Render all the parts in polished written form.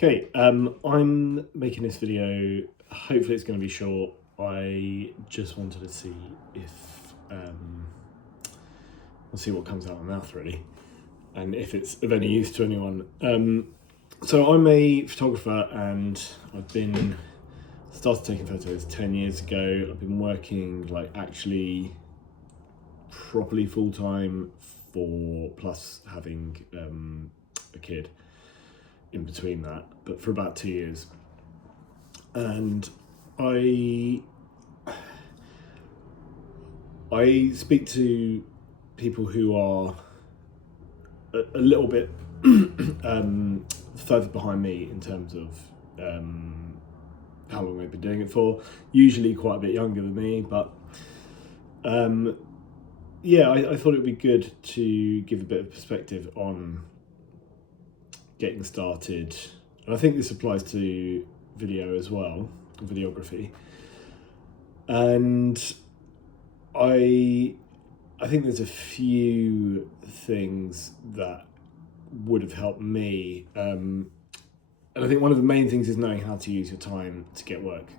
Okay, I'm making this video, hopefully it's going to be short. I just wanted to see if, I'll see what comes out of my mouth really, and if it's of any use to anyone. So I'm a photographer and I've started taking photos 10 years ago. I've been working actually properly full-time plus having a kid in between that, but for about 2 years. And I speak to people who are a little bit further behind me in terms of how long they've been doing it for, usually quite a bit younger than me, but yeah, I thought it would be good to give a bit of perspective on getting started, and I think this applies to video as well, videography. And I think there's a few things that would have helped me, and I think one of the main things is knowing how to use your time to get work,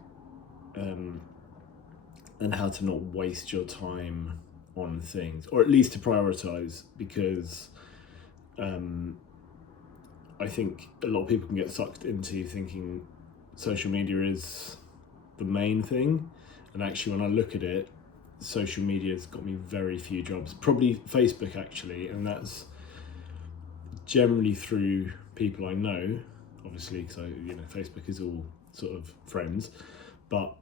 and how to not waste your time on things, or at least to prioritize, because I think a lot of people can get sucked into thinking social media is the main thing, and actually when I look at it, social media's got me very few jobs. Probably Facebook actually, and that's generally through people I know, obviously, because Facebook is all sort of friends, but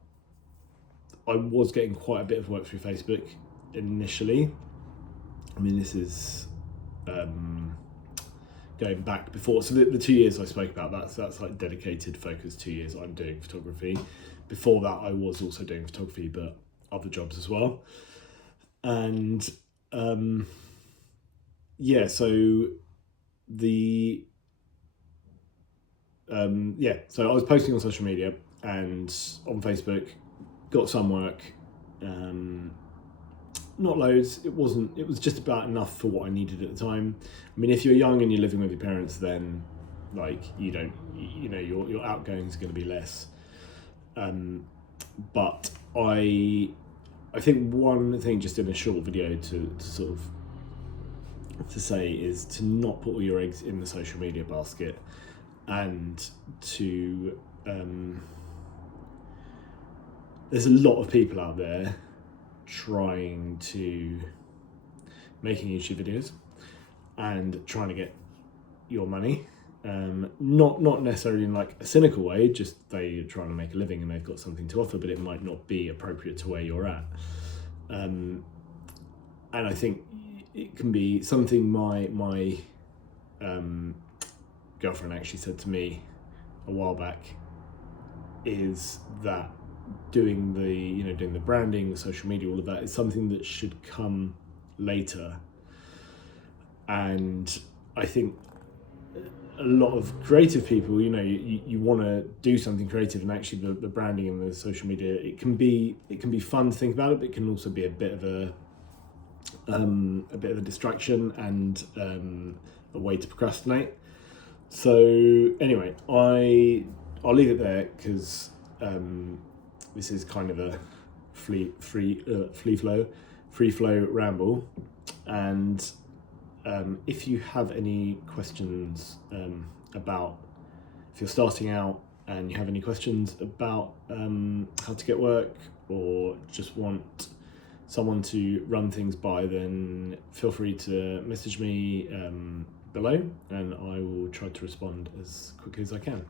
I was getting quite a bit of work through Facebook initially. I mean, this is going back before, so the 2 years I spoke about, that's like dedicated focus 2 years I'm doing photography. Before that I was also doing photography, but other jobs as well. And yeah, so so I was posting on social media and on Facebook, got some work, not loads. It was just about enough for what I needed at the time. I mean, if you're young and you're living with your parents, then your outgoings are going to be less. But I think one thing, just in a short video, to sort of to say, is to not put all your eggs in the social media basket, and to there's a lot of people out there trying to making YouTube videos and trying to get your money, not necessarily in a cynical way, just they're trying to make a living and they've got something to offer, but it might not be appropriate to where you're at. And I think it can be something my girlfriend actually said to me a while back, is that doing the branding, the social media, all of that is something that should come later. And I think a lot of creative people, you want to do something creative, and actually the branding and the social media, it can be fun to think about it, but it can also be a bit of a distraction and a way to procrastinate. So anyway, I'll leave it there, because this is kind of a free flow ramble. And if you have any questions about, if you're starting out and you have any questions about how to get work, or just want someone to run things by, then feel free to message me below, and I will try to respond as quickly as I can.